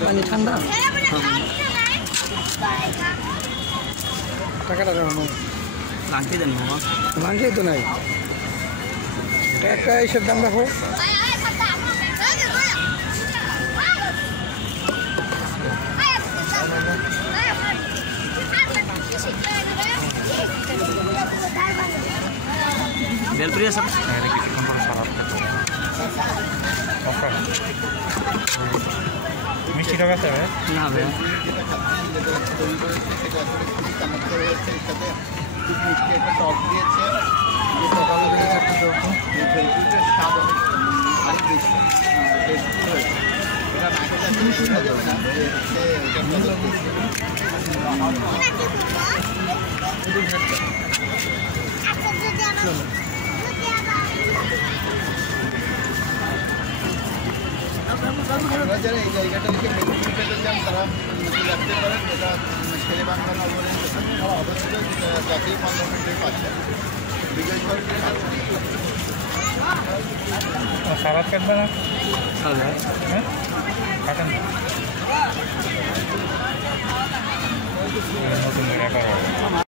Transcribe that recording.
পানি ঠান্ডা টাকাটা লাংটি দেন লাংটি তো নাই একটা এসের দাম রাখো বেলপুরিয়া সব মিষ্টি টাকা দেবে না ভাই মিষ্টি একটা টক দিয়েছে স্বাদ অনেক বেশি এটা না খেলে যাবে না আমরা যারা এই জায়গাটা থেকে মেদিনীপুর পেতে চান তারা রাখতে পারেন এটা শেরে বাংলা নগরের অবস্থিত জাতীয় পার্লামেন্টের পাশে বিজয় সরকার সালাদ কাটবে না হ্যাঁ কাটেন নতুন